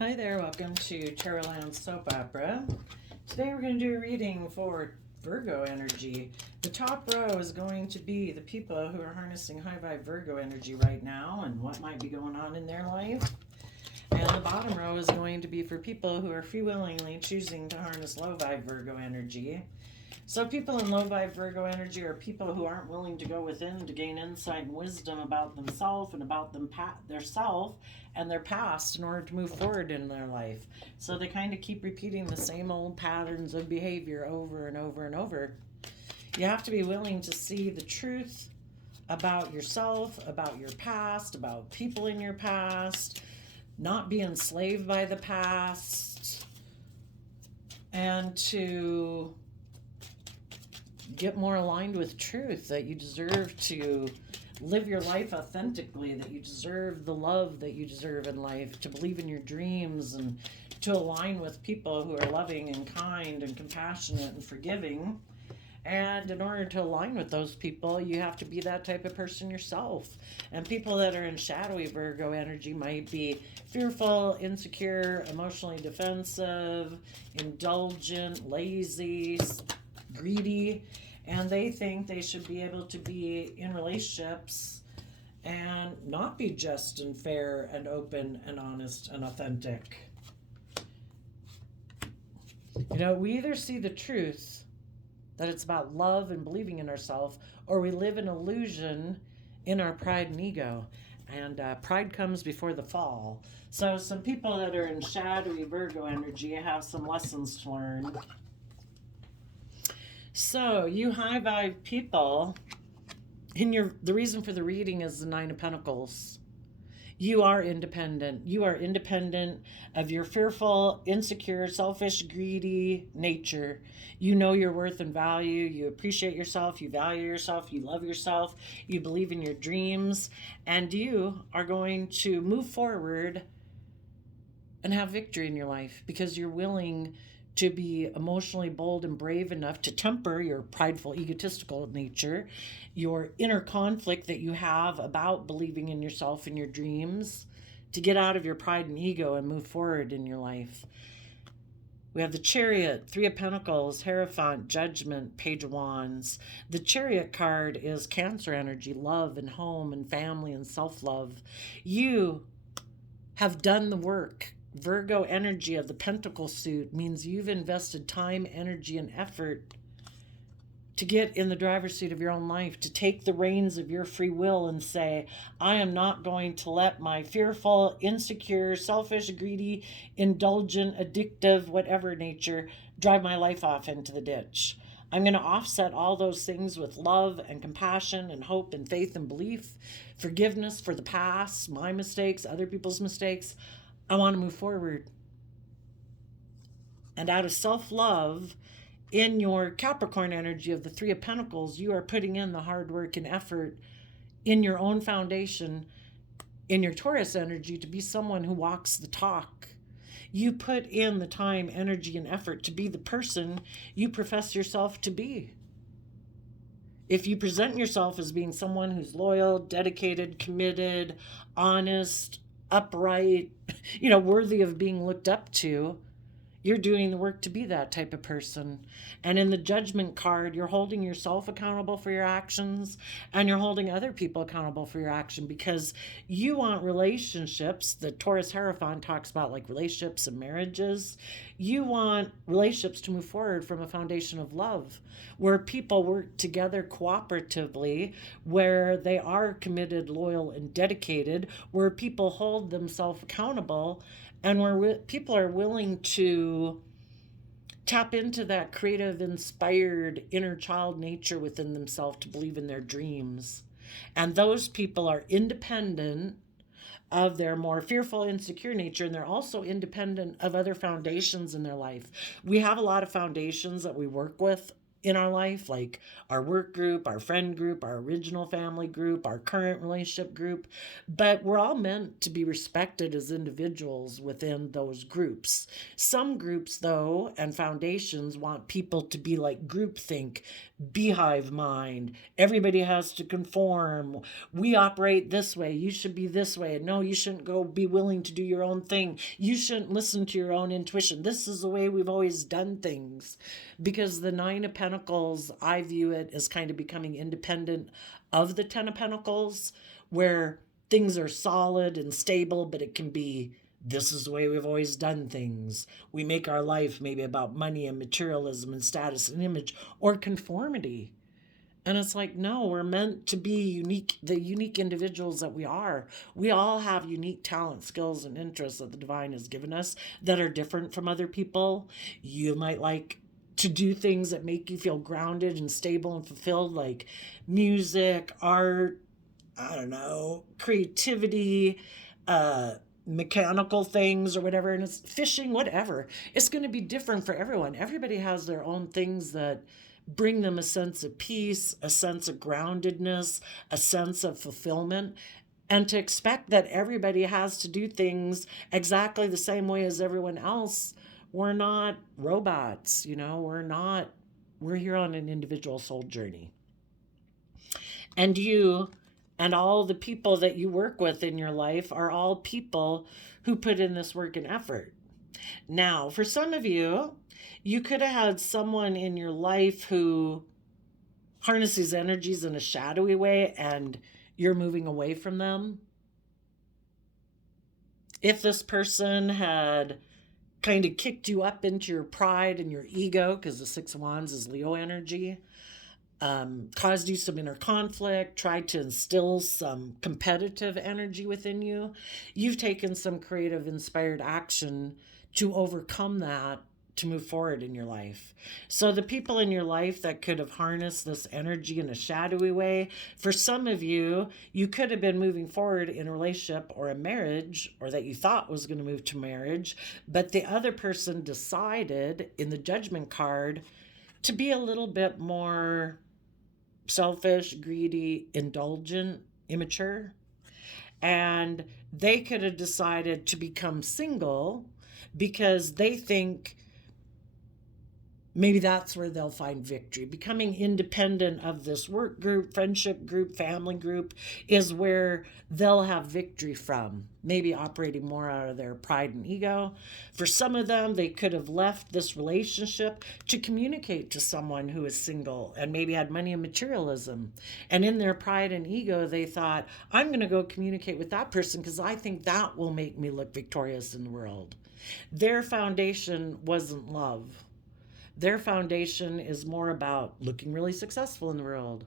Hi there, welcome to Tarotland Soap Opera. Today we're going to do a reading for Virgo energy. The top row is going to be the people who are harnessing high vibe Virgo energy right now and what might be going on in their life. And the bottom row is going to be for people who are free-willingly choosing to harness low vibe Virgo energy. So people in low vibe Virgo energy are people who aren't willing to go within to gain insight and wisdom about themselves and about their self and their past in order to move forward in their life. So they kind of keep repeating the same old patterns of behavior over and over and over. You have to be willing to see the truth about yourself, about your past, about people in your past, not be enslaved by the past, and to get more aligned with truth, that you deserve to live your life authentically, that you deserve the love that you deserve in life, to believe in your dreams, and to align with people who are loving and kind and compassionate and forgiving. And in order to align with those people, you have to be that type of person yourself. And people that are in shadowy Virgo energy might be fearful, insecure, emotionally defensive, indulgent, lazy, greedy, and they think they should be able to be in relationships and not be just and fair and open and honest and authentic. You know, we either see the truth, that it's about love and believing in ourselves, or we live in illusion in our pride and ego. And pride comes before the fall. So some people that are in shadowy Virgo energy have some lessons to learn. So you high vibe people, the reason for the reading is the Nine of Pentacles. You are independent. You are independent of your fearful, insecure, selfish, greedy nature. You know your worth and value. You appreciate yourself. You value yourself. You love yourself. You believe in your dreams. And you are going to move forward and have victory in your life because you're willing to be emotionally bold and brave enough to temper your prideful, egotistical nature, your inner conflict that you have about believing in yourself and your dreams, to get out of your pride and ego and move forward in your life. We have the Chariot, Three of Pentacles, Hierophant, Judgment, Page of Wands. The Chariot card is Cancer energy, love and home and family and self-love. You have done the work. Virgo energy of the Pentacle suit means you've invested time, energy, and effort to get in the driver's seat of your own life, to take the reins of your free will and say, I am not going to let my fearful, insecure, selfish, greedy, indulgent, addictive, whatever nature drive my life off into the ditch. I'm going to offset all those things with love and compassion and hope and faith and belief, forgiveness for the past, my mistakes, other people's mistakes. I want to move forward. And out of self-love, in your Capricorn energy of the Three of Pentacles, you are putting in the hard work and effort in your own foundation, in your Taurus energy, to be someone who walks the talk. You put in the time, energy, and effort to be the person you profess yourself to be. If you present yourself as being someone who's loyal, dedicated, committed, honest, upright, worthy of being looked up to, you're doing the work to be that type of person. And in the Judgment card, you're holding yourself accountable for your actions, and you're holding other people accountable for your action, because you want relationships. The Taurus Hierophant talks about like relationships and marriages. You want relationships to move forward from a foundation of love, where people work together cooperatively, where they are committed, loyal, and dedicated, where people hold themselves accountable, and where people are willing to tap into that creative, inspired inner child nature within themselves to believe in their dreams. And those people are independent of their more fearful, insecure nature, and they're also independent of other foundations in their life. We have a lot of foundations that we work with in our life, like our work group, our friend group, our original family group, our current relationship group. But we're all meant to be respected as individuals within those groups. Some groups, though, and foundations want people to be like groupthink, beehive mind. Everybody has to conform. We operate this way. You should be this way. No, you shouldn't go be willing to do your own thing. You shouldn't listen to your own intuition. This is the way we've always done things. Because the Nine of Pentacles, I view it as kind of becoming independent of the Ten of Pentacles, where things are solid and stable, but it can be, this is the way we've always done things. We make our life maybe about money and materialism and status and image or conformity. And it's like, no, we're meant to be unique, the unique individuals that we are. We all have unique talents, skills, and interests that the divine has given us that are different from other people. You might like to do things that make you feel grounded and stable and fulfilled, like music, art, I don't know, creativity, mechanical things or whatever, and it's fishing, whatever. It's going to be different for everyone. Everybody has their own things that bring them a sense of peace, a sense of groundedness, a sense of fulfillment. And to expect that everybody has to do things exactly the same way as everyone else, we're not robots, we're here on an individual soul journey. And you and all the people that you work with in your life are all people who put in this work and effort. Now, for some of you, you could have had someone in your life who harnesses energies in a shadowy way and you're moving away from them. If this person had kind of kicked you up into your pride and your ego, because the Six of Wands is Leo energy, caused you some inner conflict, tried to instill some competitive energy within you, you've taken some creative, inspired action to overcome that, to move forward in your life. So the people in your life that could have harnessed this energy in a shadowy way, for some of you, you could have been moving forward in a relationship or a marriage, or that you thought was going to move to marriage, but the other person decided in the Judgment card to be a little bit more selfish, greedy, indulgent, immature. And they could have decided to become single because they think maybe that's where they'll find victory. Becoming independent of this work group, friendship group, family group is where they'll have victory from. Maybe operating more out of their pride and ego. For some of them, they could have left this relationship to communicate to someone who is single and maybe had money and materialism. And in their pride and ego, they thought, I'm going to go communicate with that person because I think that will make me look victorious in the world. Their foundation wasn't love. Their foundation is more about looking really successful in the world.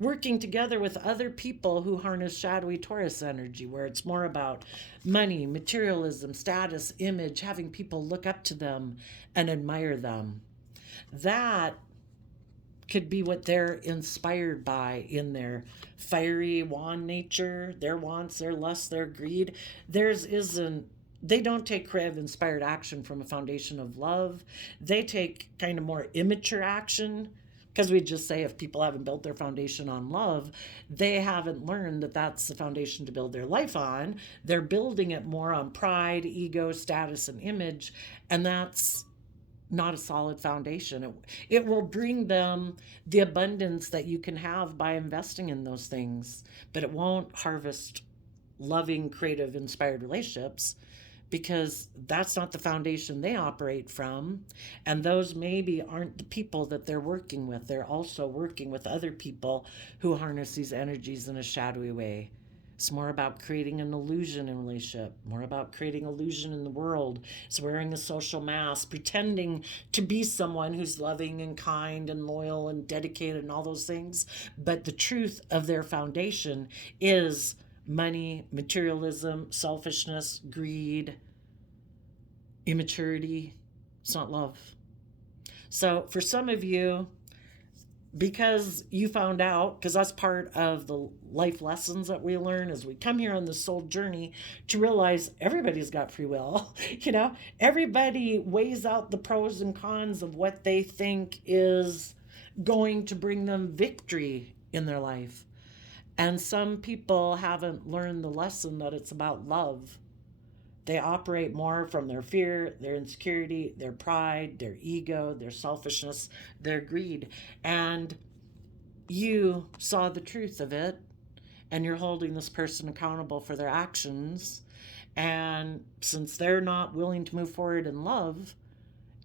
Working together with other people who harness shadowy Taurus energy, where it's more about money, materialism, status, image, having people look up to them and admire them. That could be what they're inspired by in their fiery wand nature, their wants, their lust, their greed. Theirs isn't. They don't take creative inspired action from a foundation of love. They take kind of more immature action, because we just say if people haven't built their foundation on love, they haven't learned that that's the foundation to build their life on. They're building it more on pride, ego, status, and image, and that's not a solid foundation. It will bring them the abundance that you can have by investing in those things, but it won't harvest loving, creative, inspired relationships, because that's not the foundation they operate from. And those maybe aren't the people that they're working with. They're also working with other people who harness these energies in a shadowy way. It's more about creating an illusion in a relationship, more about creating illusion in the world. It's wearing a social mask, pretending to be someone who's loving and kind and loyal and dedicated and all those things. But the truth of their foundation is money, materialism, selfishness, greed, immaturity. It's not love. So for some of you, because you found out, because that's part of the life lessons that we learn as we come here on this soul journey, to realize everybody's got free will. Everybody weighs out the pros and cons of what they think is going to bring them victory in their life. And some people haven't learned the lesson that it's about love. They operate more from their fear, their insecurity, their pride, their ego, their selfishness, their greed. And you saw the truth of it, and you're holding this person accountable for their actions. And since they're not willing to move forward in love,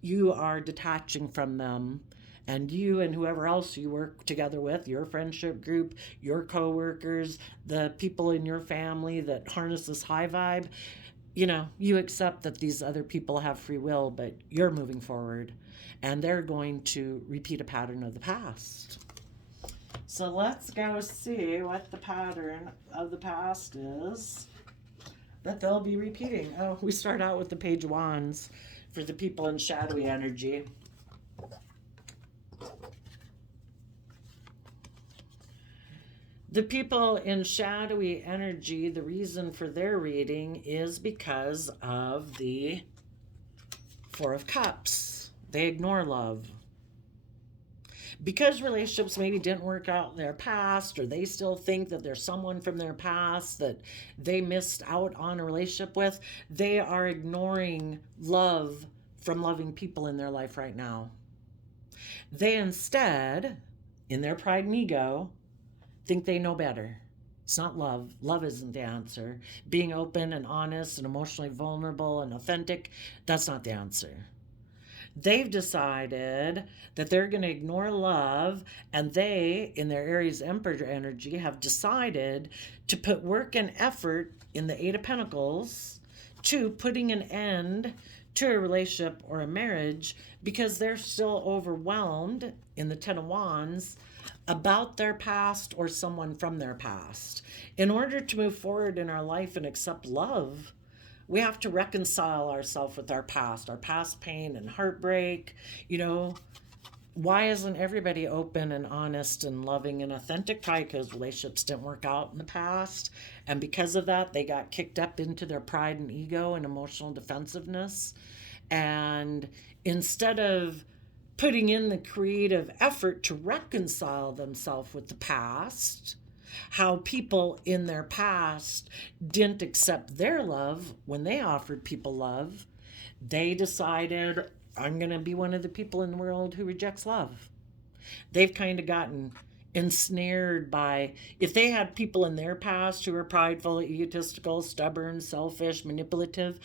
you are detaching from them. And you and whoever else you work together with, your friendship group, your coworkers, the people in your family that harness this high vibe, you accept that these other people have free will, but you're moving forward. And they're going to repeat a pattern of the past. So let's go see what the pattern of the past is that they'll be repeating. Oh, we start out with the Page of Wands for the people in shadowy energy. The people in shadowy energy, the reason for their reading is because of the Four of Cups. They ignore love. Because relationships maybe didn't work out in their past, or they still think that there's someone from their past that they missed out on a relationship with, they are ignoring love from loving people in their life right now. They instead, in their pride and ego, think they know better. It's not love. Love isn't the answer. Being open and honest and emotionally vulnerable and authentic, that's not the answer. They've decided that they're going to ignore love, and they, in their Aries Emperor energy, have decided to put work and effort in the Eight of Pentacles to putting an end to a relationship or a marriage because they're still overwhelmed in the Ten of Wands about their past or someone from their past. In order to move forward in our life and accept love, we have to reconcile ourselves with our past pain and heartbreak. Why isn't everybody open and honest and loving and authentic? Probably because relationships didn't work out in the past. And because of that, they got kicked up into their pride and ego and emotional defensiveness. And instead of putting in the creative effort to reconcile themselves with the past, how people in their past didn't accept their love when they offered people love, they decided, I'm going to be one of the people in the world who rejects love. They've kind of gotten ensnared by, if they had people in their past who were prideful, egotistical, stubborn, selfish, manipulative,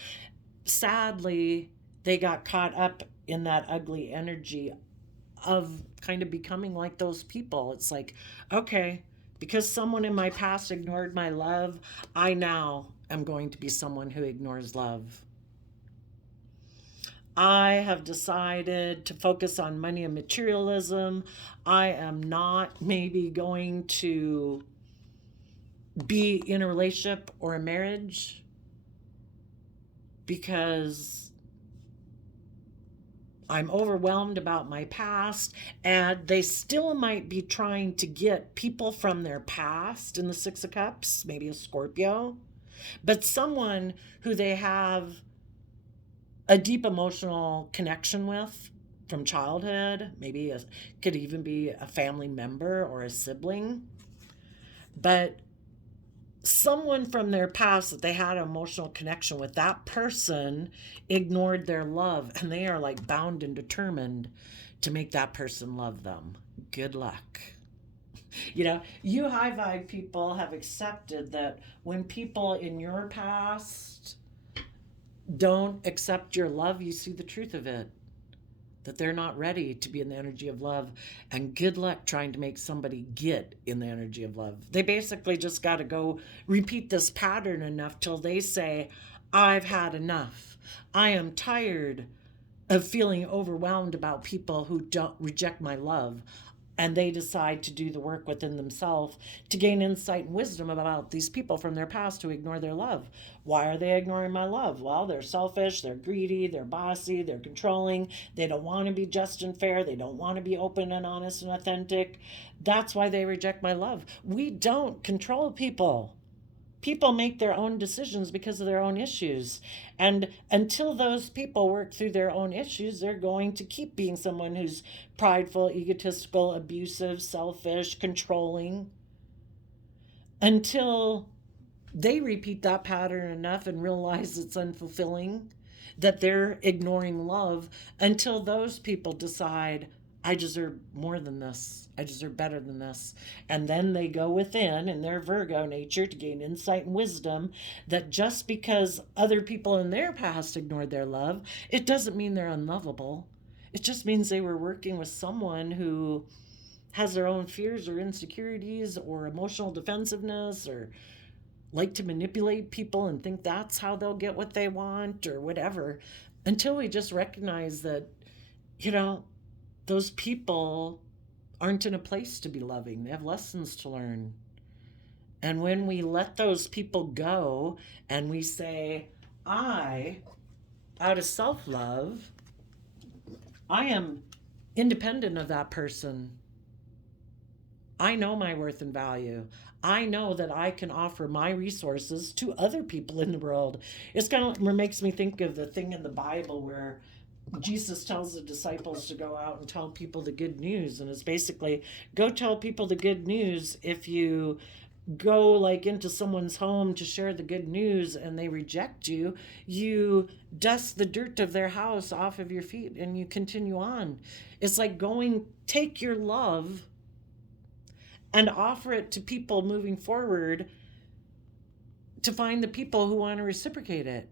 sadly, they got caught up in that ugly energy of kind of becoming like those people. It's like, okay, because someone in my past ignored my love, I now am going to be someone who ignores love. I have decided to focus on money and materialism. I am not maybe going to be in a relationship or a marriage because I'm overwhelmed about my past, and they still might be trying to get people from their past in the Six of Cups, maybe a Scorpio, but someone who they have a deep emotional connection with from childhood, maybe could even be a family member or a sibling, but someone from their past that they had an emotional connection with, that person ignored their love, and they are like bound and determined to make that person love them. Good luck. You high vibe people have accepted that when people in your past don't accept your love, you see the truth of it, that they're not ready to be in the energy of love, and good luck trying to make somebody get in the energy of love. They basically just got to go repeat this pattern enough till they say, I've had enough. I am tired of feeling overwhelmed about people who don't reject my love. And they decide to do the work within themselves to gain insight and wisdom about these people from their past who ignore their love. Why are they ignoring my love? Well, they're selfish, they're greedy, they're bossy, they're controlling, they don't want to be just and fair, they don't want to be open and honest and authentic. That's why they reject my love. We don't control people. people make their own decisions because of their own issues. And until those people work through their own issues, they're going to keep being someone who's prideful, egotistical, abusive, selfish, controlling, until they repeat that pattern enough and realize it's unfulfilling, that they're ignoring love, until those people decide, I deserve more than this. I deserve better than this. And then they go within in their Virgo nature to gain insight and wisdom that just because other people in their past ignored their love, it doesn't mean they're unlovable. It just means they were working with someone who has their own fears or insecurities or emotional defensiveness, or like to manipulate people and think that's how they'll get what they want or whatever. Until we just recognize that, you know, those people aren't in a place to be loving. They have lessons to learn. And when we let those people go and we say, I, out of self-love, I am independent of that person. I know my worth and value. I know that I can offer my resources to other people in the world. It's kind of makes me think of the thing in the Bible where Jesus tells the disciples to go out and tell people the good news. And it's basically, go tell people the good news. If you go like into someone's home to share the good news and they reject you, you dust the dirt of their house off of your feet and you continue on. It's like going, take your love and offer it to people moving forward to find the people who want to reciprocate it.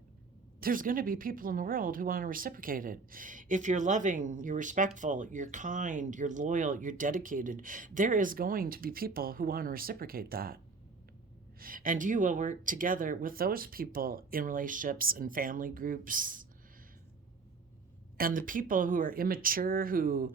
There's going to be people in the world who want to reciprocate it. If you're loving, you're respectful, you're kind, you're loyal, you're dedicated, there is going to be people who want to reciprocate that. And you will work together with those people in relationships and family groups. And the people who are immature, who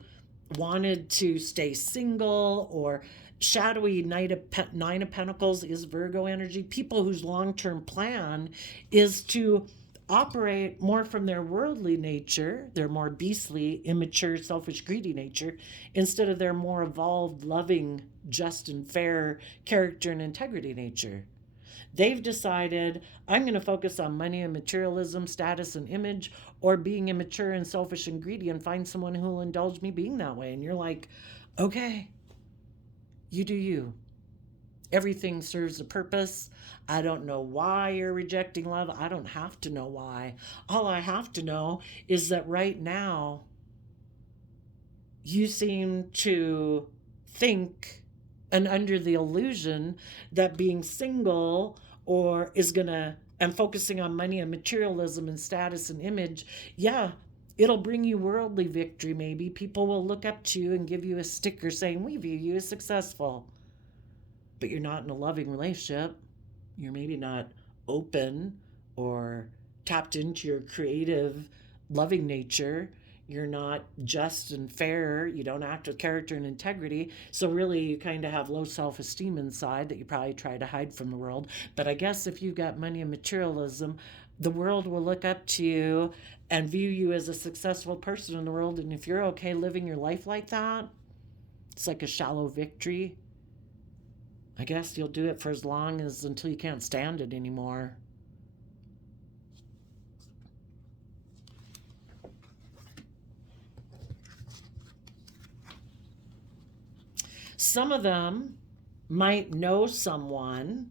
wanted to stay single, or shadowy Nine of Pentacles is Virgo energy, people whose long-term plan is to operate more from their worldly nature, their more beastly, immature, selfish, greedy nature, instead of their more evolved, loving, just and fair character and integrity nature. They've decided, I'm going to focus on money and materialism, status and image, or being immature and selfish and greedy, and find someone who will indulge me being that way. And you're like, okay, you do you. Everything serves a purpose. I don't know why you're rejecting love. I don't have to know why. All I have to know is that right now, you seem to think and under the illusion that being single or is gonna, and focusing on money and materialism and status and image, yeah, it'll bring you worldly victory maybe. People will look up to you and give you a sticker saying, we view you as successful. But you're not in a loving relationship. You're maybe not open or tapped into your creative, loving nature. You're not just and fair. You don't act with character and integrity. So really, you kind of have low self-esteem inside that you probably try to hide from the world. But I guess if you've got money and materialism, the world will look up to you and view you as a successful person in the world. And if you're okay living your life like that, it's like a shallow victory. I guess you'll do it for as long as until you can't stand it anymore. Some of them might know someone,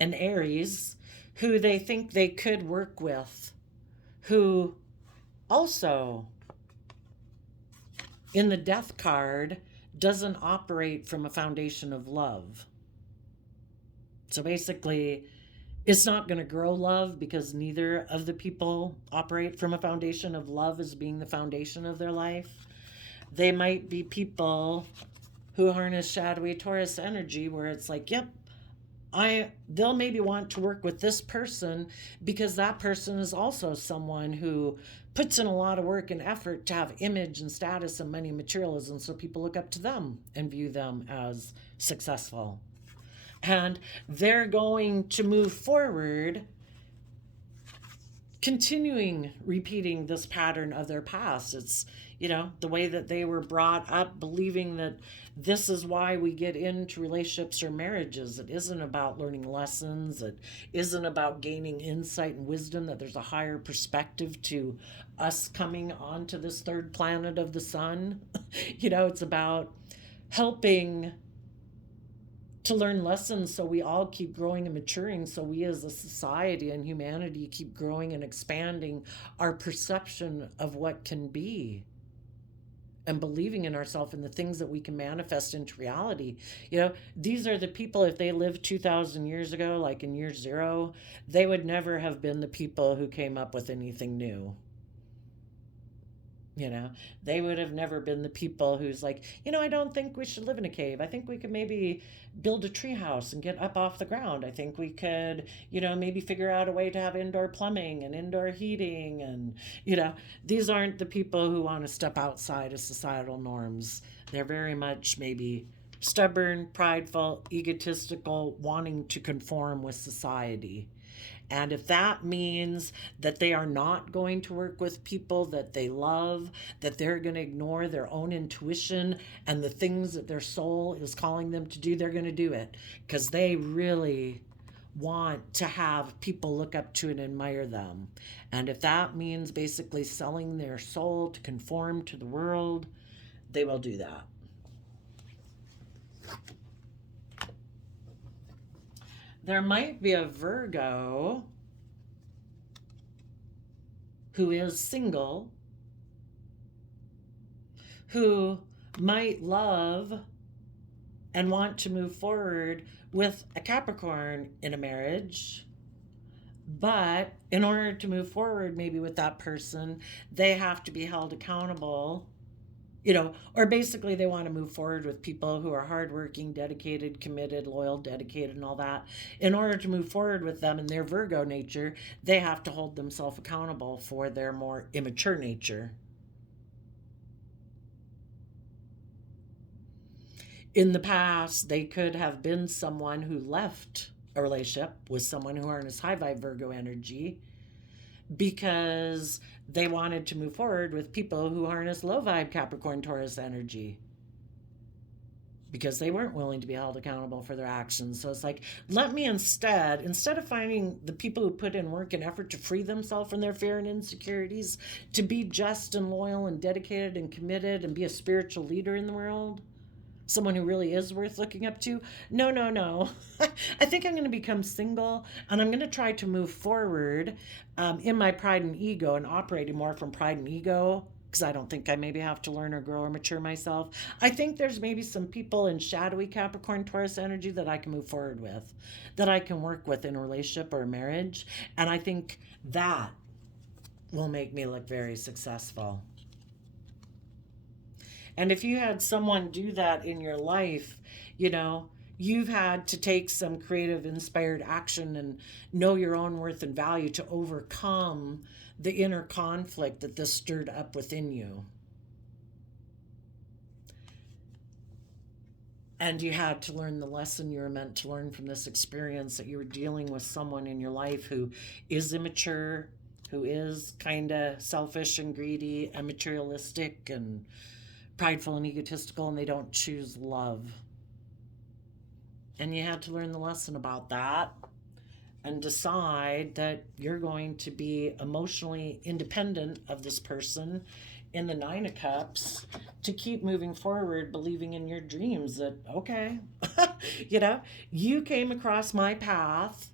an Aries, who they think they could work with, who also, in the Death card, doesn't operate from a foundation of love. So basically, it's not going to grow love because neither of the people operate from a foundation of love as being the foundation of their life. They might be people who harness shadowy Taurus energy where it's like, yep, they'll maybe want to work with this person because that person is also someone who puts in a lot of work and effort to have image and status and money and materialism, so people look up to them and view them as successful. And they're going to move forward, continuing repeating this pattern of their past. It's, the way that they were brought up, believing that This is why we get into relationships or marriages. It isn't about learning lessons. It isn't about gaining insight and wisdom, that there's a higher perspective to us coming onto this third planet of the sun. It's about helping to learn lessons so we all keep growing and maturing, so we as a society and humanity keep growing and expanding our perception of what can be, and believing in ourselves and the things that we can manifest into reality. These are the people, if they lived 2,000 years ago, like in year zero, they would never have been the people who came up with anything new. They would have never been the people who's like, I don't think we should live in a cave. I think we could maybe build a tree house and get up off the ground. I think we could, maybe figure out a way to have indoor plumbing and indoor heating. And, these aren't the people who want to step outside of societal norms. They're very much maybe stubborn, prideful, egotistical, wanting to conform with society. And if that means that they are not going to work with people that they love, that they're going to ignore their own intuition and the things that their soul is calling them to do, they're going to do it because they really want to have people look up to and admire them. And if that means basically selling their soul to conform to the world, they will do that. There might be a Virgo who is single, who might love and want to move forward with a Capricorn in a marriage. But in order to move forward maybe with that person, they have to be held accountable. Or basically they want to move forward with people who are hardworking, dedicated, committed, loyal, dedicated, and all that. In order to move forward with them in their Virgo nature, they have to hold themselves accountable for their more immature nature. In the past, they could have been someone who left a relationship with someone who harnessed high vibe Virgo energy because they wanted to move forward with people who harness low vibe Capricorn Taurus energy, because they weren't willing to be held accountable for their actions. So it's like, let me instead of finding the people who put in work and effort to free themselves from their fear and insecurities, to be just and loyal and dedicated and committed and be a spiritual leader in the world, someone who really is worth looking up to. No. I think I'm going to become single, and I'm going to try to move forward in my pride and ego and operating more from pride and ego, because I don't think I maybe have to learn or grow or mature myself. I think there's maybe some people in shadowy Capricorn Taurus energy that I can move forward with, that I can work with in a relationship or a marriage. And I think that will make me look very successful. And if you had someone do that in your life, you've had to take some creative, inspired action and know your own worth and value to overcome the inner conflict that this stirred up within you. And you had to learn the lesson you were meant to learn from this experience, that you were dealing with someone in your life who is immature, who is kind of selfish and greedy and materialistic and prideful and egotistical, and they don't choose love. And you had to learn the lesson about that and decide that you're going to be emotionally independent of this person in the Nine of Cups to keep moving forward, believing in your dreams that, okay, you came across my path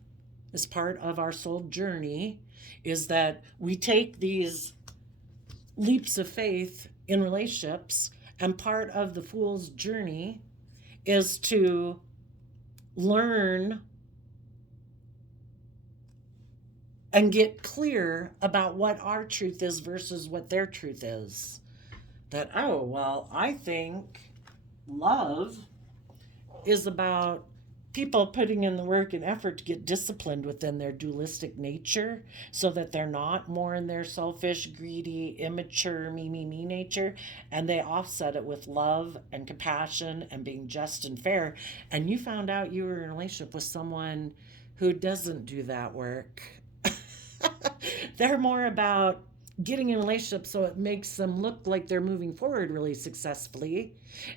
as part of our soul journey, is that we take these leaps of faith in relationships, and part of the fool's journey is to learn and get clear about what our truth is versus what their truth is. That, I think love is about people putting in the work and effort to get disciplined within their dualistic nature, so that they're not more in their selfish, greedy, immature, me nature, and they offset it with love and compassion and being just and fair. And you found out you were in a relationship with someone who doesn't do that work. They're more about getting in a relationship so it makes them look like they're moving forward really successfully.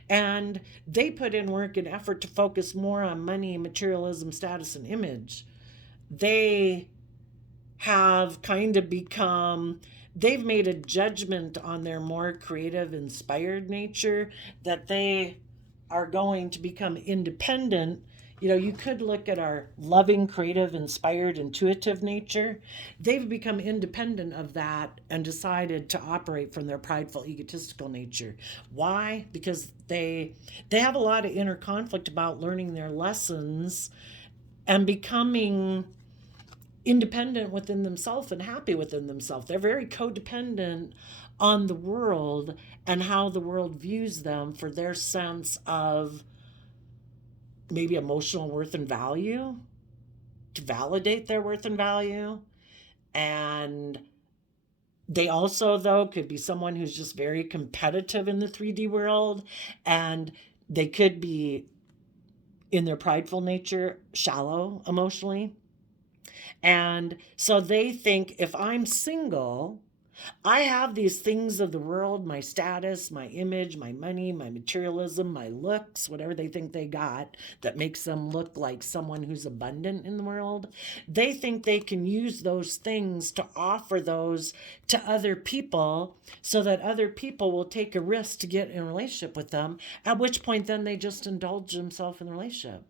And they put in work and effort to focus more on money, materialism, status, and image. They have kind of become, they've made a judgment on their more creative, inspired nature that they are going to become independent. You know, you could look at our loving, creative, inspired, intuitive nature. They've become independent of that and decided to operate from their prideful, egotistical nature. Why? Because they have a lot of inner conflict about learning their lessons and becoming independent within themselves and happy within themselves. They're very codependent on the world and how the world views them for their sense of maybe emotional worth and value, to validate their worth and value. And they also, though, could be someone who's just very competitive in the 3D world, and they could be, in their prideful nature, shallow emotionally. And so they think, if I'm single, I have these things of the world, my status, my image, my money, my materialism, my looks, whatever they think they got that makes them look like someone who's abundant in the world. They think they can use those things to offer those to other people so that other people will take a risk to get in a relationship with them, at which point then they just indulge themselves in the relationship.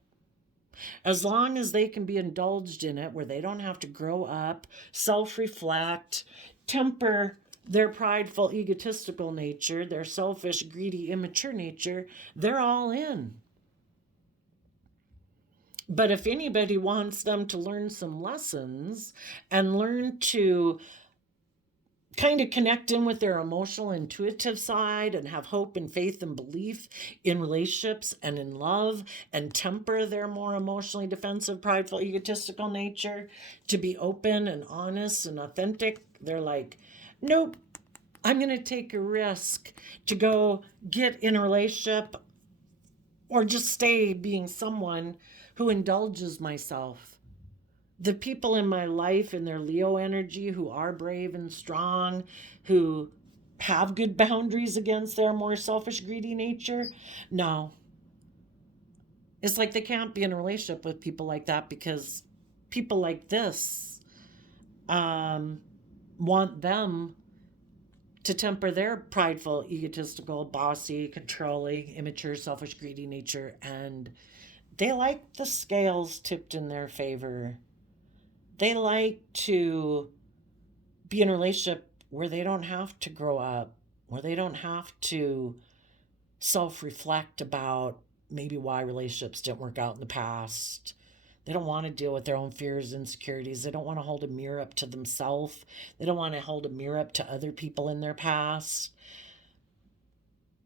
As long as they can be indulged in it, where they don't have to grow up, self reflect, temper their prideful, egotistical nature, their selfish, greedy, immature nature, they're all in. But if anybody wants them to learn some lessons and learn to kind of connect in with their emotional, intuitive side and have hope and faith and belief in relationships and in love, and temper their more emotionally defensive, prideful, egotistical nature to be open and honest and authentic, they're like, nope, I'm going to take a risk to go get in a relationship or just stay being someone who indulges myself. The people in my life in their Leo energy who are brave and strong, who have good boundaries against their more selfish, greedy nature, no. It's like they can't be in a relationship with people like that, because people like this want them to temper their prideful, egotistical, bossy, controlling, immature, selfish, greedy nature, and they like the scales tipped in their favor. They like to be in a relationship where they don't have to grow up, where they don't have to self-reflect about maybe why relationships didn't work out in the past. They don't want to deal with their own fears, insecurities. They don't want to hold a mirror up to themselves. They don't want to hold a mirror up to other people in their past.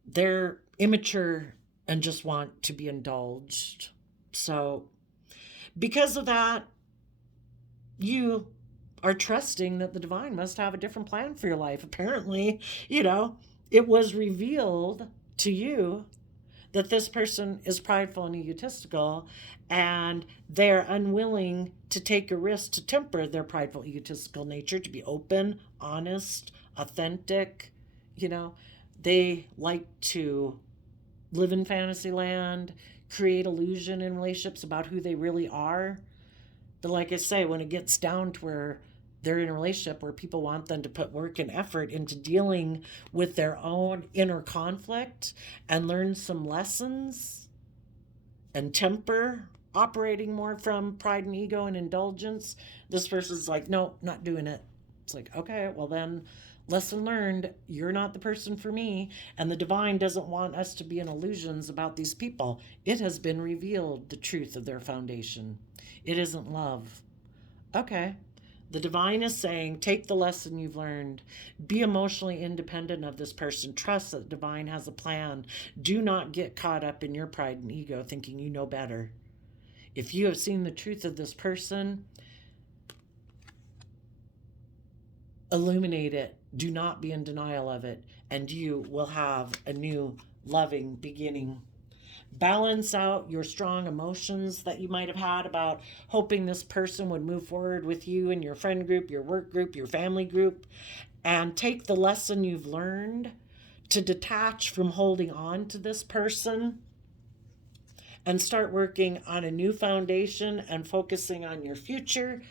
They're immature and just want to be indulged. So because of that, you are trusting that the divine must have a different plan for your life. Apparently, it was revealed to you that this person is prideful and egotistical, and they're unwilling to take a risk to temper their prideful, egotistical nature, to be open, honest, authentic. They like to live in fantasy land, create illusion in relationships about who they really are. But like I say, when it gets down to where they're in a relationship where people want them to put work and effort into dealing with their own inner conflict and learn some lessons and temper, operating more from pride and ego and indulgence, this person's like, no, not doing it. It's like, okay, well then, lesson learned, you're not the person for me. And the divine doesn't want us to be in illusions about these people. It has been revealed, the truth of their foundation. It isn't love. Okay. The divine is saying, take the lesson you've learned. Be emotionally independent of this person. Trust that the divine has a plan. Do not get caught up in your pride and ego thinking you know better. If you have seen the truth of this person, illuminate it. Do not be in denial of it, and you will have a new loving beginning. Balance out your strong emotions that you might have had about hoping this person would move forward with you in your friend group, your work group, your family group, and take the lesson you've learned to detach from holding on to this person and start working on a new foundation and focusing on your future.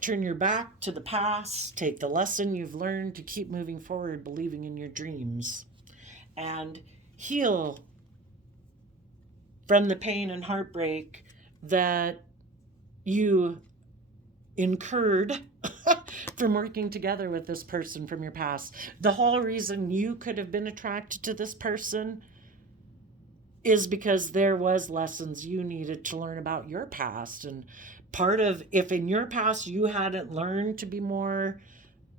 Turn your back to the past, take the lesson you've learned to keep moving forward, believing in your dreams, and heal from the pain and heartbreak that you incurred from working together with this person from your past. The whole reason you could have been attracted to this person is because there was lessons you needed to learn about your past. And part of, if in your past you hadn't learned to be more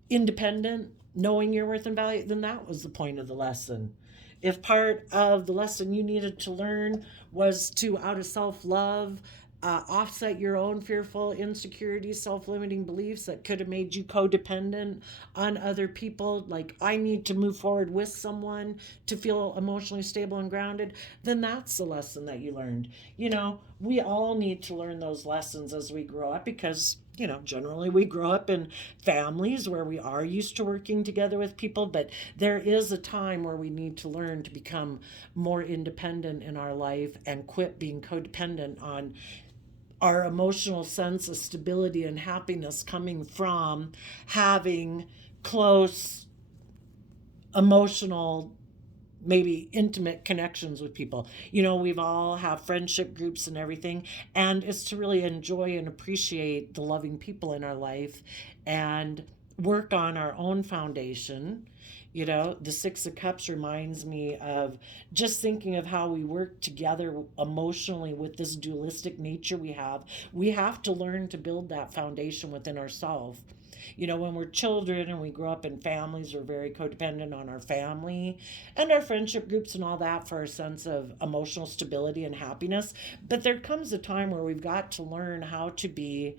independent, knowing your worth and value, then that was the point of the lesson. If part of the lesson you needed to learn was to, out of self-love, offset your own fearful insecurities, self-limiting beliefs that could have made you codependent on other people, like I need to move forward with someone to feel emotionally stable and grounded, then that's the lesson that you learned. We all need to learn those lessons as we grow up, because generally we grow up in families where we are used to working together with people, but there is a time where we need to learn to become more independent in our life and quit being codependent on our emotional sense of stability and happiness coming from having close emotional, maybe intimate connections with people. We've all have friendship groups and everything, and it's to really enjoy and appreciate the loving people in our life and work on our own foundation. The Six of Cups reminds me of just thinking of how we work together emotionally with this dualistic nature we have. We have to learn to build that foundation within ourselves. When we're children and we grow up in families, we're very codependent on our family and our friendship groups and all that for a sense of emotional stability and happiness. But there comes a time where we've got to learn how to be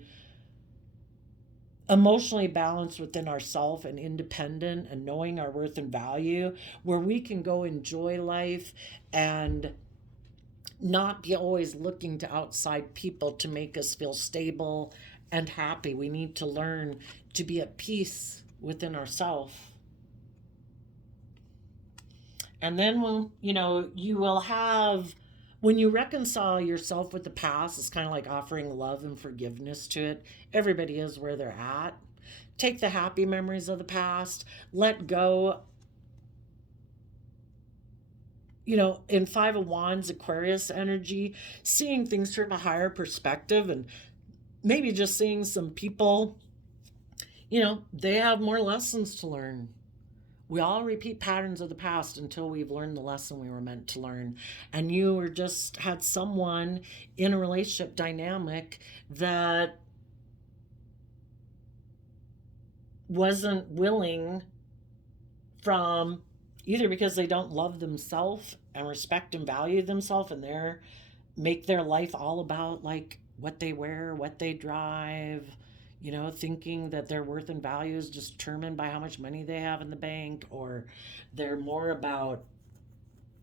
emotionally balanced within ourself and independent and knowing our worth and value, where we can go enjoy life and not be always looking to outside people to make us feel stable and happy. We need to learn to be at peace within ourselves. And then you will have, when you reconcile yourself with the past, it's kind of like offering love and forgiveness to it. Everybody is where they're at. Take the happy memories of the past, let go. In Five of Wands, Aquarius energy, seeing things from a higher perspective, and maybe just seeing some people, they have more lessons to learn. We all repeat patterns of the past until we've learned the lesson we were meant to learn. And you were just had someone in a relationship dynamic that wasn't willing, from either because they don't love themselves and respect and value themselves, and make their life all about like what they wear, what they drive, thinking that their worth and value is determined by how much money they have in the bank, or they're more about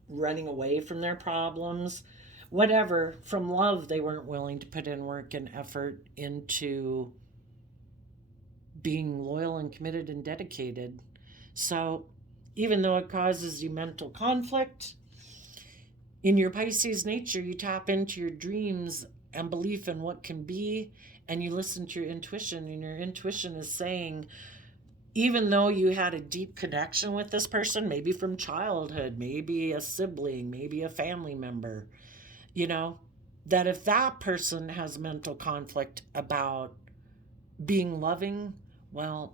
running away from their problems. Whatever, from love, they weren't willing to put in work and effort into being loyal and committed and dedicated. So even though it causes you mental conflict, in your Pisces nature, you tap into your dreams and belief in what can be, and you listen to your intuition, and your intuition is saying, even though you had a deep connection with this person, maybe from childhood, maybe a sibling, maybe a family member, that if that person has mental conflict about being loving, well,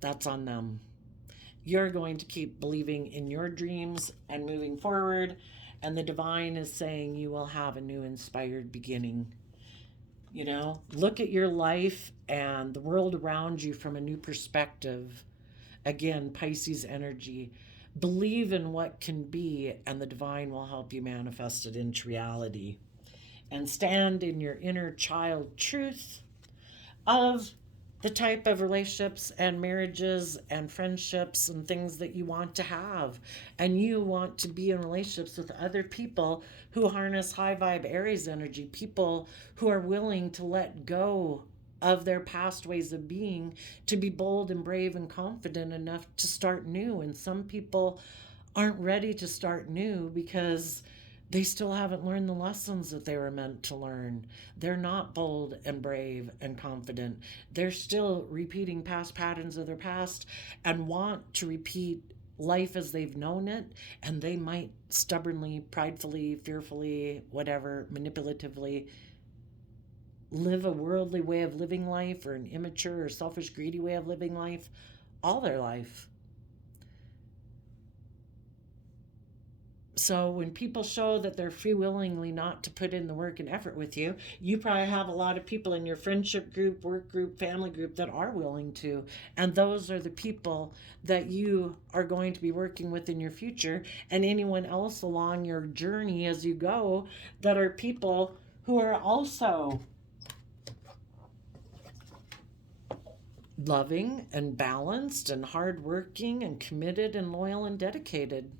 that's on them. You're going to keep believing in your dreams and moving forward, and the divine is saying you will have a new inspired beginning. Look at your life and the world around you from a new perspective. Again, Pisces energy. Believe in what can be, and the divine will help you manifest it into reality. And stand in your inner child truth of the type of relationships and marriages and friendships and things that you want to have. And you want to be in relationships with other people who harness high vibe Aries energy, people who are willing to let go of their past ways of being to be bold and brave and confident enough to start new. And some people aren't ready to start new because they still haven't learned the lessons that they were meant to learn. They're not bold and brave and confident. They're still repeating past patterns of their past and want to repeat life as they've known it. And they might stubbornly, pridefully, fearfully, whatever, manipulatively live a worldly way of living life or an immature or selfish, greedy way of living life all their life. So when people show that they're free willingly not to put in the work and effort with you, you probably have a lot of people in your friendship group, work group, family group that are willing to. And those are the people that you are going to be working with in your future. And anyone else along your journey as you go that are people who are also loving and balanced and hardworking and committed and loyal and dedicated.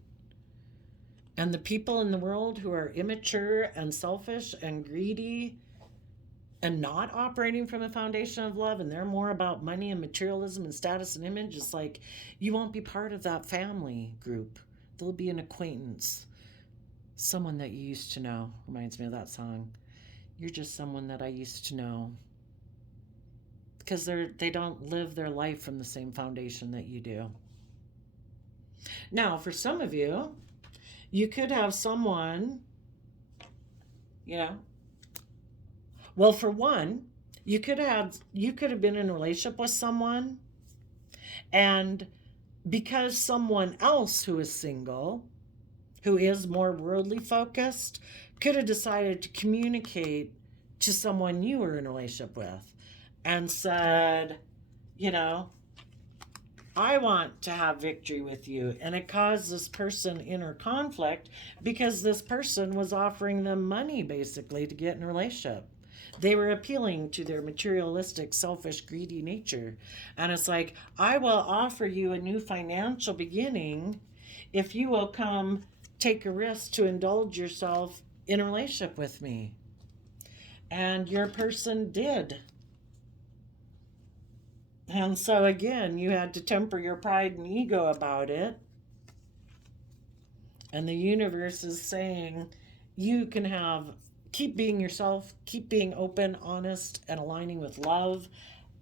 And the people in the world who are immature and selfish and greedy and not operating from a foundation of love, and they're more about money and materialism and status and image, it's like you won't be part of that family group. They'll be an acquaintance, someone that you used to know. Reminds me of that song. You're just someone that I used to know. Because they don't live their life from the same foundation that you do. Now, for some of you, you could have someone, well, for one, you could have been in a relationship with someone, and because someone else who is single, who is more worldly focused, could have decided to communicate to someone you were in a relationship with and said, I want to have victory with you. And it caused this person inner conflict because this person was offering them money basically to get in a relationship. They were appealing to their materialistic, selfish, greedy nature. And it's like, I will offer you a new financial beginning if you will come take a risk to indulge yourself in a relationship with me. And your person did. And so again, you had to temper your pride and ego about it. And the universe is saying you can keep being yourself, keep being open, honest, and aligning with love,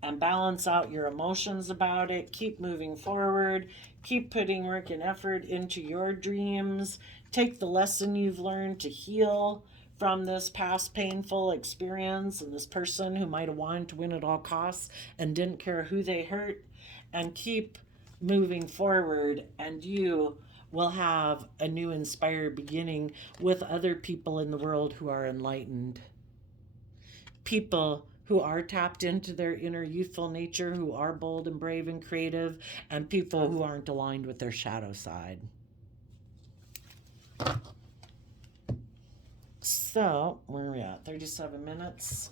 and balance out your emotions about it. Keep moving forward. Keep putting work and effort into your dreams. Take the lesson you've learned to heal from this past painful experience and this person who might have wanted to win at all costs and didn't care who they hurt, and keep moving forward, and you will have a new inspired beginning with other people in the world who are enlightened. People who are tapped into their inner youthful nature, who are bold and brave and creative, and people who aren't aligned with their shadow side. So, where are we at? 37 minutes.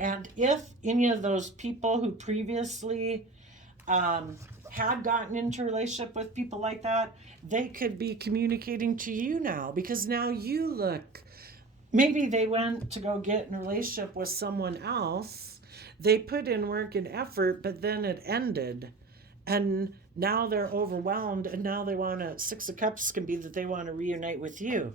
And if any of those people who previously had gotten into a relationship with people like that, they could be communicating to you now, because now you look, maybe they went to go get in a relationship with someone else. They put in work and effort, but then it ended. And now they're overwhelmed, and now they want to, Six of Cups can be that they want to reunite with you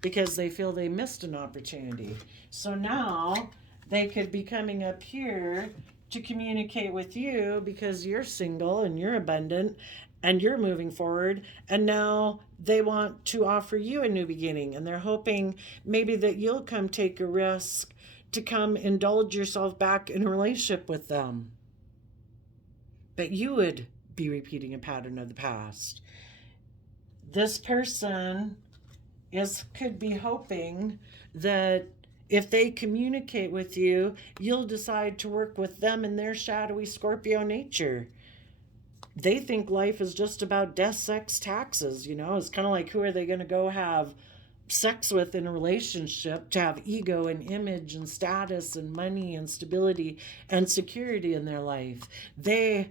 because they feel they missed an opportunity. So now they could be coming up here to communicate with you because you're single and you're abundant and you're moving forward. And now they want to offer you a new beginning. And they're hoping maybe that you'll come take a risk to come indulge yourself back in a relationship with them. But you would be repeating a pattern of the past. This person could be hoping that if they communicate with you, you'll decide to work with them in their shadowy Scorpio nature. They think life is just about death, sex, taxes. It's kind of like, who are they going to go have sex with in a relationship to have ego and image and status and money and stability and security in their life? They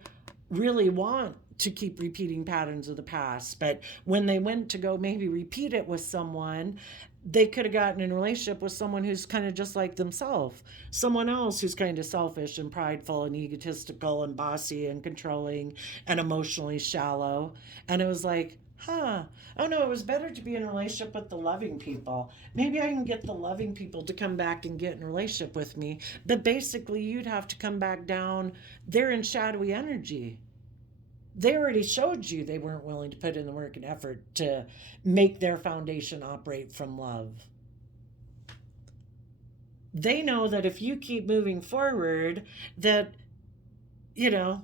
really want to keep repeating patterns of the past, but when they went to go maybe repeat it with someone they could have gotten in a relationship with someone who's kind of just like themselves, someone else who's kind of selfish and prideful and egotistical and bossy and controlling and emotionally shallow. And it was like, oh no, it was better to be in a relationship with the loving people. Maybe I can get the loving people to come back and get in a relationship with me. But basically, you'd have to come back down. They're in shadowy energy. They already showed you they weren't willing to put in the work and effort to make their foundation operate from love. They know that if you keep moving forward, that, you know,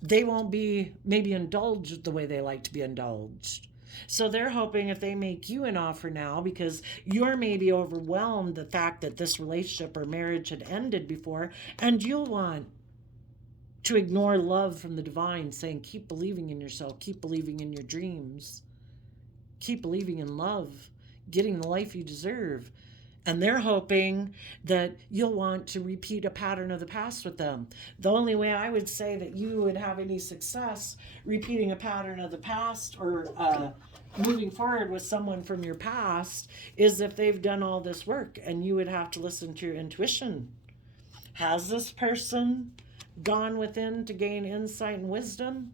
they won't be maybe indulged the way they like to be indulged. So they're hoping if they make you an offer now, because you're maybe overwhelmed the fact that this relationship or marriage had ended before, and you'll want to ignore love from the divine, saying, keep believing in yourself, keep believing in your dreams, keep believing in love, getting the life you deserve. And they're hoping that you'll want to repeat a pattern of the past with them. The only way I would say that you would have any success repeating a pattern of the past or moving forward with someone from your past is if they've done all this work, and you would have to listen to your intuition. Has this person gone within to gain insight and wisdom?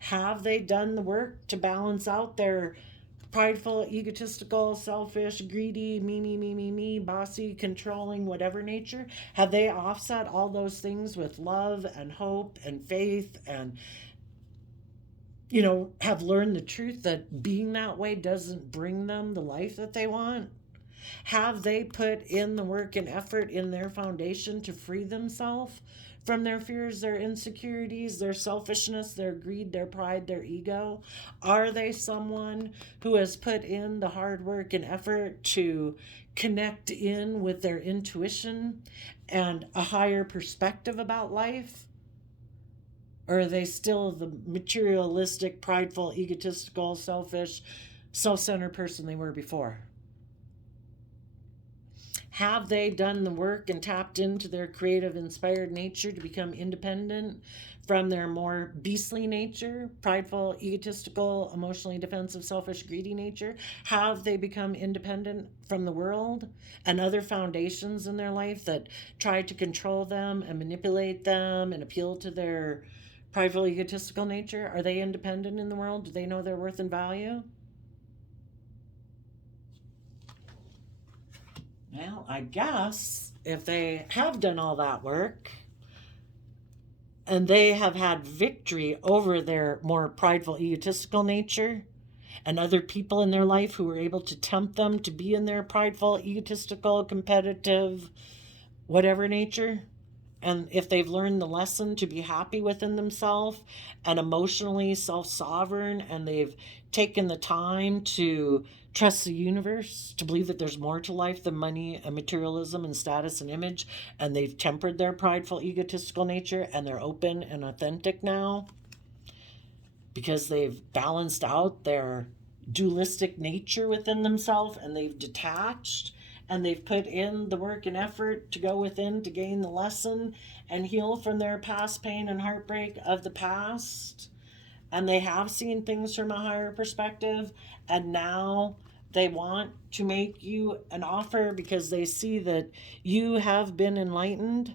Have they done the work to balance out their prideful, egotistical, selfish, greedy, me, bossy, controlling, whatever nature? Have they offset all those things with love and hope and faith and, have learned the truth that being that way doesn't bring them the life that they want? Have they put in the work and effort in their foundation to free themselves from their fears, their insecurities, their selfishness, their greed, their pride, their ego? Are they someone who has put in the hard work and effort to connect in with their intuition and a higher perspective about life? Or are they still the materialistic, prideful, egotistical, selfish, self-centered person they were before? Have they done the work and tapped into their creative, inspired nature to become independent from their more beastly nature, prideful, egotistical, emotionally defensive, selfish, greedy nature? Have they become independent from the world and other foundations in their life that try to control them and manipulate them and appeal to their prideful, egotistical nature? Are they independent in the world? Do they know their worth and value? Well, I guess if they have done all that work and they have had victory over their more prideful, egotistical nature and other people in their life who were able to tempt them to be in their prideful, egotistical, competitive, whatever nature, and if they've learned the lesson to be happy within themselves and emotionally self-sovereign, and they've taken the time to trust the universe, to believe that there's more to life than money and materialism and status and image, and they've tempered their prideful, egotistical nature, and they're open and authentic now because they've balanced out their dualistic nature within themselves, and they've detached, and they've put in the work and effort to go within to gain the lesson and heal from their past pain and heartbreak of the past. And they have seen things from a higher perspective, and now they want to make you an offer because they see that you have been enlightened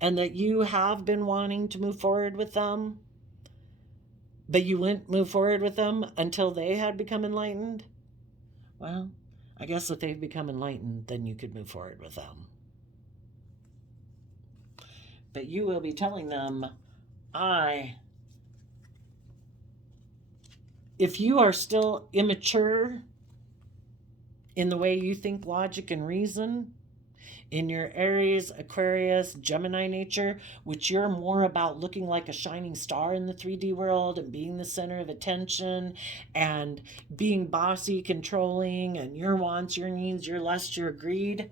and that you have been wanting to move forward with them, but you wouldn't move forward with them until they had become enlightened. Well, I guess if they've become enlightened, then you could move forward with them. But you will be telling them, if you are still immature in the way you think logic and reason, in your Aries, Aquarius, Gemini nature, which you're more about looking like a shining star in the 3D world and being the center of attention and being bossy, controlling, and your wants, your needs, your lust, your greed,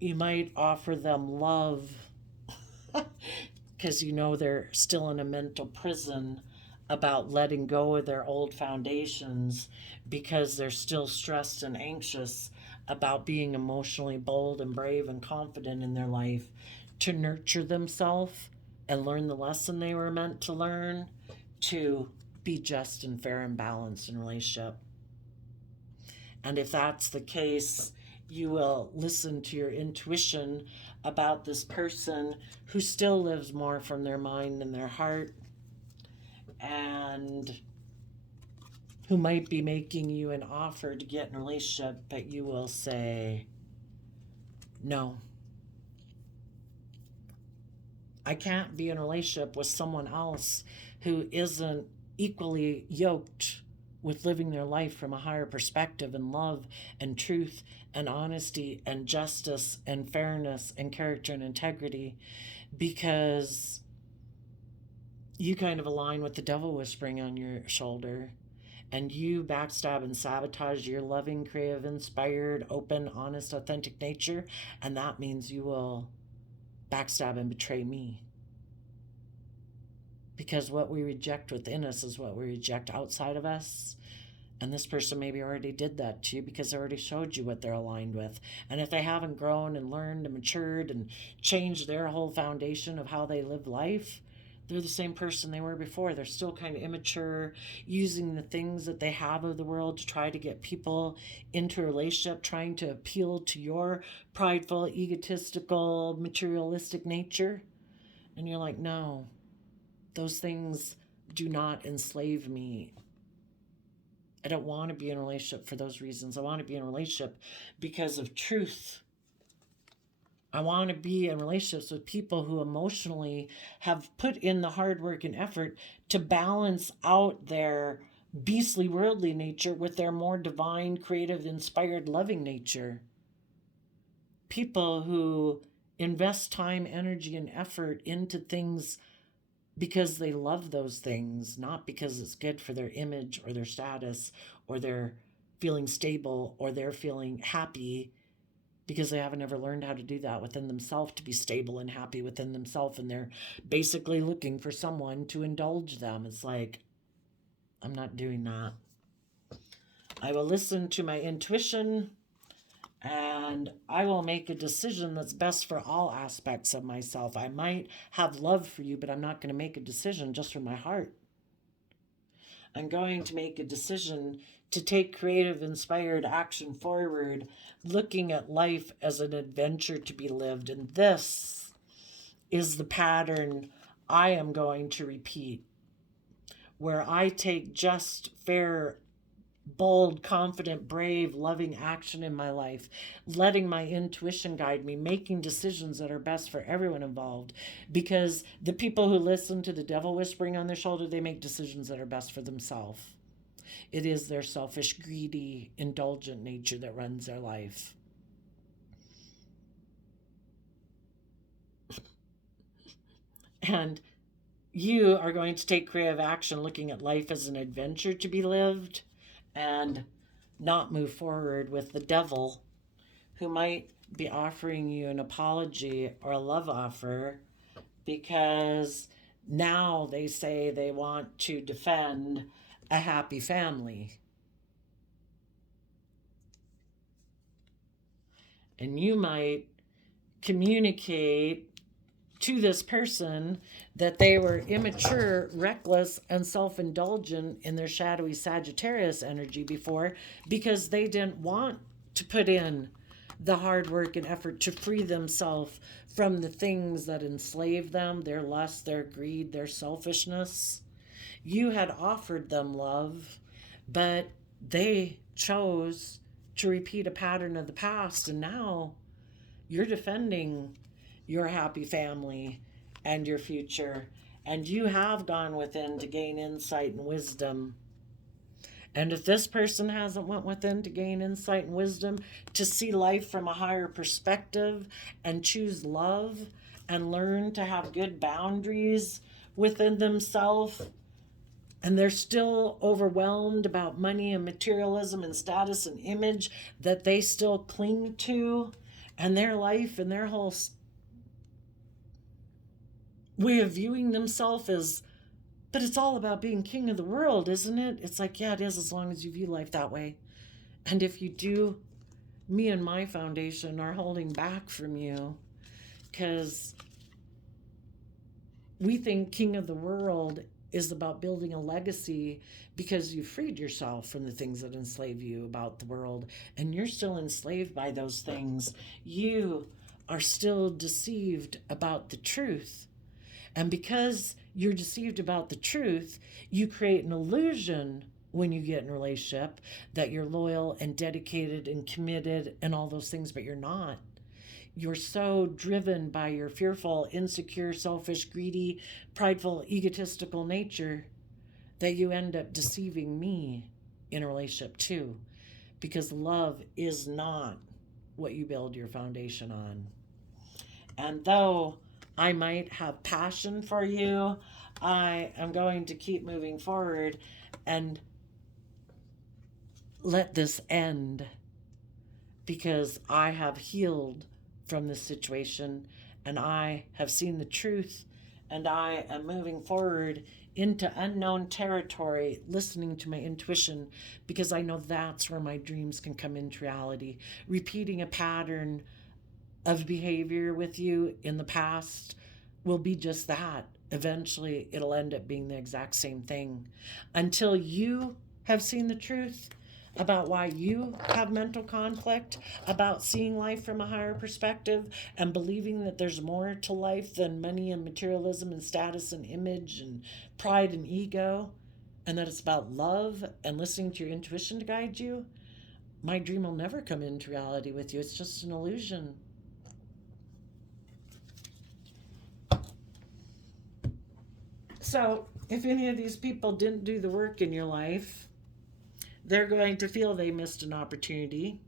you might offer them love because they're still in a mental prison about letting go of their old foundations because they're still stressed and anxious about being emotionally bold and brave and confident in their life to nurture themselves and learn the lesson they were meant to learn, to be just and fair and balanced in relationship. And if that's the case, you will listen to your intuition about this person who still lives more from their mind than their heart, and who might be making you an offer to get in a relationship, but you will say, no. I can't be in a relationship with someone else who isn't equally yoked with living their life from a higher perspective and love and truth and honesty and justice and fairness and character and integrity, because you kind of align with the devil whispering on your shoulder, and you backstab and sabotage your loving, creative, inspired, open, honest, authentic nature, and that means you will backstab and betray me. Because what we reject within us is what we reject outside of us. And this person maybe already did that to you because they already showed you what they're aligned with. And if they haven't grown and learned and matured and changed their whole foundation of how they live life, they're the same person they were before. They're still kind of immature, using the things that they have of the world to try to get people into a relationship, trying to appeal to your prideful, egotistical, materialistic nature. And you're like, no, those things do not enslave me. I don't want to be in a relationship for those reasons. I want to be in a relationship because of truth. I want to be in relationships with people who emotionally have put in the hard work and effort to balance out their beastly, worldly nature with their more divine, creative, inspired, loving nature. People who invest time, energy, and effort into things because they love those things, not because it's good for their image or their status or they're feeling stable or they're feeling happy, because they haven't ever learned how to do that within themselves, to be stable and happy within themselves, and they're basically looking for someone to indulge them. It's like, I'm not doing that. I will listen to my intuition, and I will make a decision that's best for all aspects of myself. I might have love for you, but I'm not going to make a decision just from my heart. I'm going to make a decision to take creative, inspired action forward, looking at life as an adventure to be lived. And this is the pattern I am going to repeat, where I take just, fair, bold, confident, brave, loving action in my life, letting my intuition guide me, making decisions that are best for everyone involved. Because the people who listen to the devil whispering on their shoulder, they make decisions that are best for themselves. It is their selfish, greedy, indulgent nature that runs their life. And you are going to take creative action, looking at life as an adventure to be lived, and not move forward with the devil, who might be offering you an apology or a love offer because now they say they want to defend a happy family. And you might communicate to this person that they were immature, reckless, and self-indulgent in their shadowy Sagittarius energy before, because they didn't want to put in the hard work and effort to free themselves from the things that enslave them, their lust, their greed, their selfishness. You had offered them love, but they chose to repeat a pattern of the past, and now you're defending your happy family and your future, and you have gone within to gain insight and wisdom. And if this person hasn't went within to gain insight and wisdom, to see life from a higher perspective and choose love and learn to have good boundaries within themselves, and they're still overwhelmed about money and materialism and status and image that they still cling to, and their life and their whole way of viewing themselves as, but it's all about being king of the world, isn't it? It's like, yeah, it is, as long as you view life that way. And if you do, me and my foundation are holding back from you, because we think king of the world is about building a legacy because you freed yourself from the things that enslave you about the world, and you're still enslaved by those things. You are still deceived about the truth. And because you're deceived about the truth, you create an illusion when you get in a relationship that you're loyal and dedicated and committed and all those things, but you're not. You're so driven by your fearful, insecure, selfish, greedy, prideful, egotistical nature that you end up deceiving me in a relationship too, because love is not what you build your foundation on. And though I might have passion for you, I am going to keep moving forward and let this end, because I have healed from this situation and I have seen the truth, and I am moving forward into unknown territory, listening to my intuition, because I know that's where my dreams can come into reality. Repeating a pattern of behavior with you in the past will be just that. Eventually, it'll end up being the exact same thing. Until you have seen the truth about why you have mental conflict, about seeing life from a higher perspective and believing that there's more to life than money and materialism and status and image and pride and ego, and that it's about love and listening to your intuition to guide you, my dream will never come into reality with you. It's just an illusion. So if any of these people didn't do the work in your life, they're going to feel they missed an opportunity.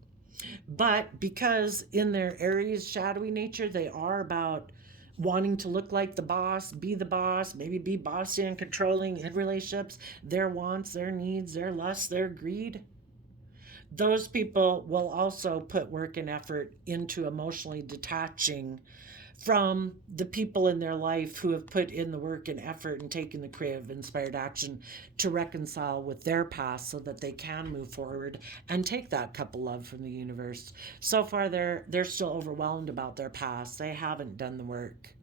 But because in their Aries shadowy nature, they are about wanting to look like the boss, maybe be bossy and controlling in relationships, their wants, their needs, their lusts, their greed, those people will also put work and effort into emotionally detaching from the people in their life who have put in the work and effort and taken the creative inspired action to reconcile with their past so that they can move forward and take that cup of love from the universe. So far they're still overwhelmed about their past. They haven't done the work.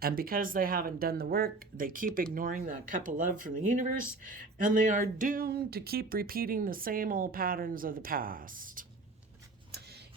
And because they haven't done the work, they keep ignoring that cup of love from the universe, and they are doomed to keep repeating the same old patterns of the past.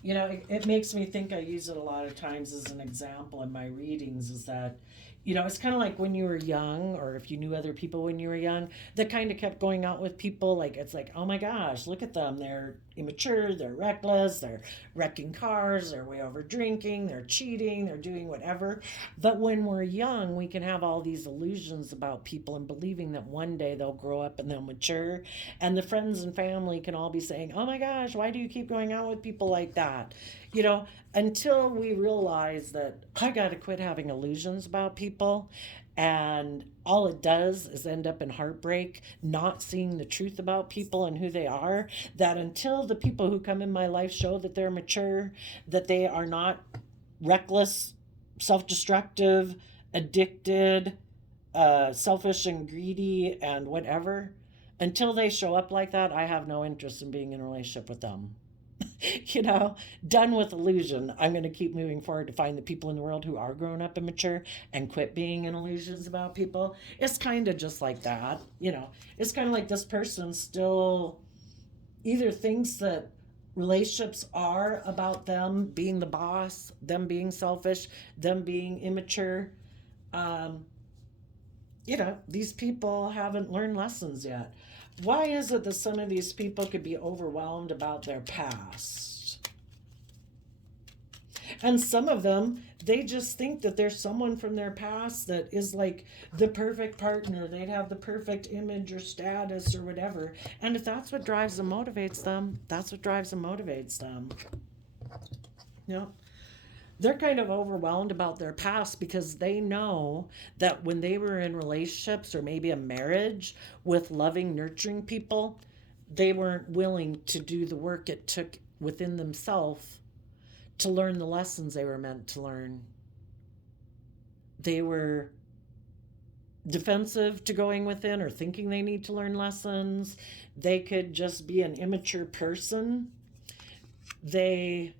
You know, it makes me think, I use it a lot of times as an example in my readings, is that, you know, it's kind of like when you were young, or if you knew other people when you were young that kind of kept going out with people, like, it's like, oh my gosh, look at them. They're immature, they're reckless, they're wrecking cars, they're way over drinking, they're cheating, they're doing whatever. But when we're young, we can have all these illusions about people and believing that one day they'll grow up and they'll mature. And the friends and family can all be saying, oh my gosh, why do you keep going out with people like that? You know, until we realize that I got to quit having illusions about people, and all it does is end up in heartbreak, not seeing the truth about people and who they are. That until the people who come in my life show that they're mature, that they are not reckless, self-destructive, addicted, selfish and greedy and whatever, until they show up like that, I have no interest in being in a relationship with them. You know, done with illusion. I'm going to keep moving forward to find the people in the world who are grown up and mature and quit being in illusions about people. It's kind of just like that. You know, it's kind of like this person still either thinks that relationships are about them being the boss, them being selfish, them being immature. You know, these people haven't learned lessons yet. Why is it that some of these people could be overwhelmed about their past? And some of them, they just think that there's someone from their past that is like the perfect partner. They'd have the perfect image or status or whatever. And if that's what drives and motivates them, that's what drives and motivates them. You know? They're kind of overwhelmed about their past because they know that when they were in relationships or maybe a marriage with loving, nurturing people, they weren't willing to do the work it took within themselves to learn the lessons they were meant to learn. They were defensive to going within or thinking they need to learn lessons. They could just be an immature person. They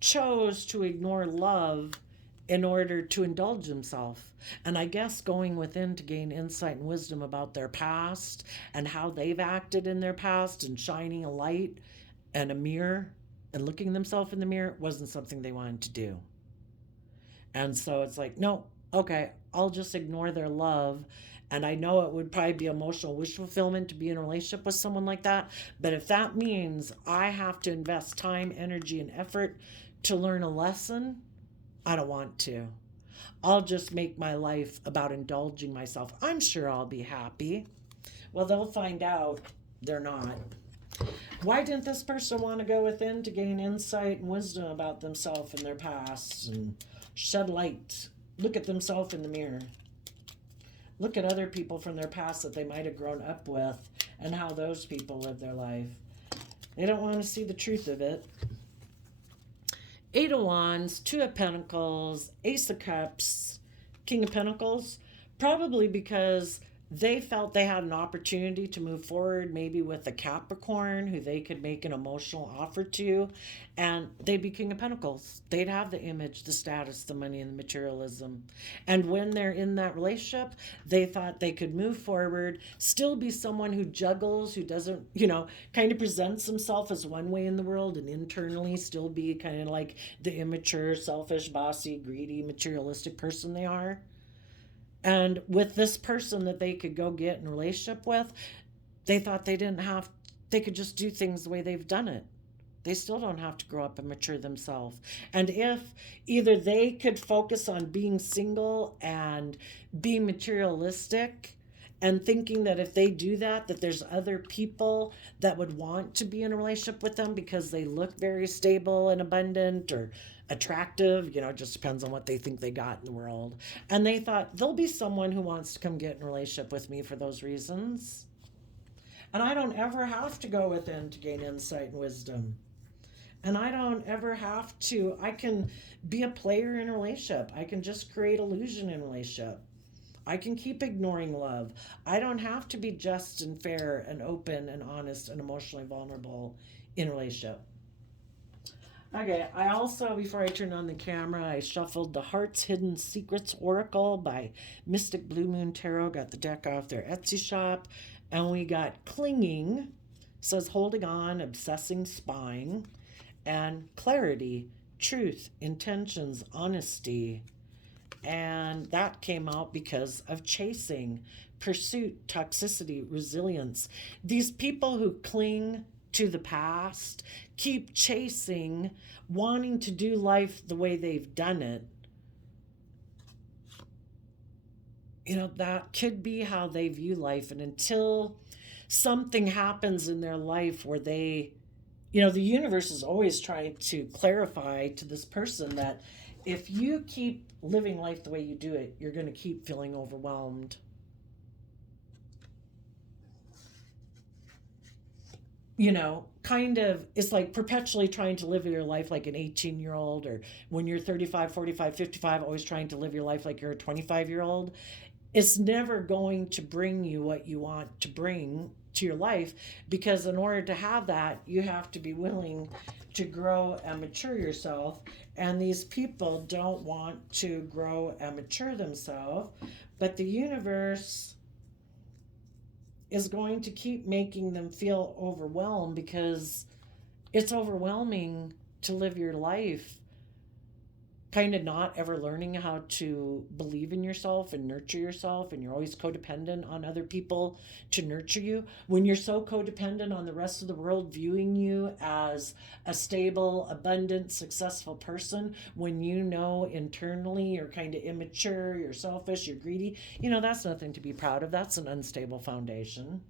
chose to ignore love in order to indulge himself. And I guess going within to gain insight and wisdom about their past and how they've acted in their past, and shining a light and a mirror and looking themselves in the mirror wasn't something they wanted to do. And so it's like, no, okay, I'll just ignore their love. And I know it would probably be emotional wish fulfillment to be in a relationship with someone like that. But if that means I have to invest time, energy, and effort to learn a lesson, I don't want to. I'll just make my life about indulging myself. I'm sure I'll be happy. Well, they'll find out they're not. Why didn't this person want to go within to gain insight and wisdom about themselves and their past and shed light? Look at themselves in the mirror. Look at other people from their past that they might have grown up with and how those people live their life. They don't want to see the truth of it. Eight of Wands, Two of Pentacles, Ace of Cups, King of Pentacles. Probably because they felt they had an opportunity to move forward, maybe with a Capricorn who they could make an emotional offer to, and they'd be King of Pentacles. They'd have the image, the status, the money, and the materialism. And when they're in that relationship, they thought they could move forward, still be someone who juggles, who doesn't, kind of presents himself as one way in the world, and internally still be kind of like the immature, selfish, bossy, greedy, materialistic person they are. And with this person that they could go get in a relationship with, they thought they could just do things the way they've done it. They still don't have to grow up and mature themselves. And if either they could focus on being single and be materialistic and thinking that if they do that there's other people that would want to be in a relationship with them because they look very stable and abundant or attractive, it just depends on what they think they got in the world. And they thought, there'll be someone who wants to come get in a relationship with me for those reasons. And I don't ever have to go within to gain insight and wisdom. And I don't ever have to, I can be a player in a relationship. I can just create illusion in a relationship. I can keep ignoring love. I don't have to be just and fair and open and honest and emotionally vulnerable in a relationship. Okay, I also, before I turn on the camera, I shuffled the Heart's Hidden Secrets Oracle by Mystic Blue Moon Tarot. Got the deck off their Etsy shop. And we got Clinging, says holding on, obsessing, spying, and Clarity, truth, intentions, honesty. And that came out because of chasing, pursuit, toxicity, resilience. These people who cling to the past, keep chasing, wanting to do life the way they've done it. That could be how they view life. And until something happens in their life where they, the universe is always trying to clarify to this person that if you keep living life the way you do it, you're going to keep feeling overwhelmed. It's like perpetually trying to live your life like an 18-year-old, or when you're 35, 45, 55, always trying to live your life like you're a 25-year-old. It's never going to bring you what you want to bring to your life, because in order to have that, you have to be willing to grow and mature yourself. And these people don't want to grow and mature themselves, but the universe is going to keep making them feel overwhelmed, because it's overwhelming to live your life kind of not ever learning how to believe in yourself and nurture yourself, and you're always codependent on other people to nurture you. When you're so codependent on the rest of the world viewing you as a stable, abundant, successful person, when internally you're kind of immature, you're selfish, you're greedy, that's nothing to be proud of. That's an unstable foundation.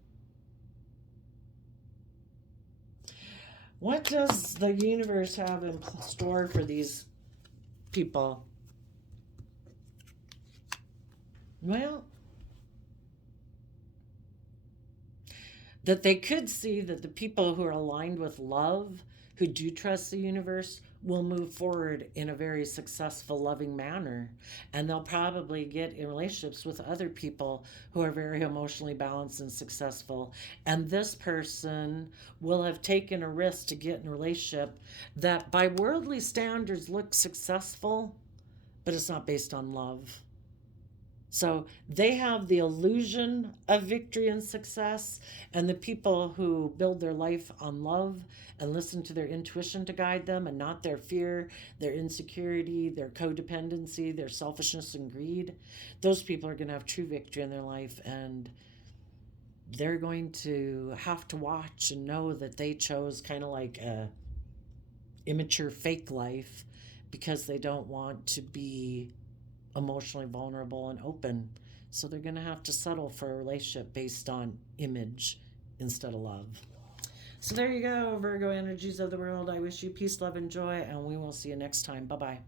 What does the universe have in store for these people? Well, that they could see that the people who are aligned with love, who do trust the universe, will move forward in a very successful, loving manner. And they'll probably get in relationships with other people who are very emotionally balanced and successful. And this person will have taken a risk to get in a relationship that by worldly standards looks successful, but it's not based on love. So they have the illusion of victory and success, and the people who build their life on love and listen to their intuition to guide them and not their fear, their insecurity, their codependency, their selfishness and greed, those people are going to have true victory in their life, and they're going to have to watch and know that they chose kind of like a immature fake life because they don't want to be emotionally vulnerable and open. So they're going to have to settle for a relationship based on image instead of love. So there you go, Virgo energies of the world. I wish you peace, love, and joy, and we will see you next time. Bye-bye.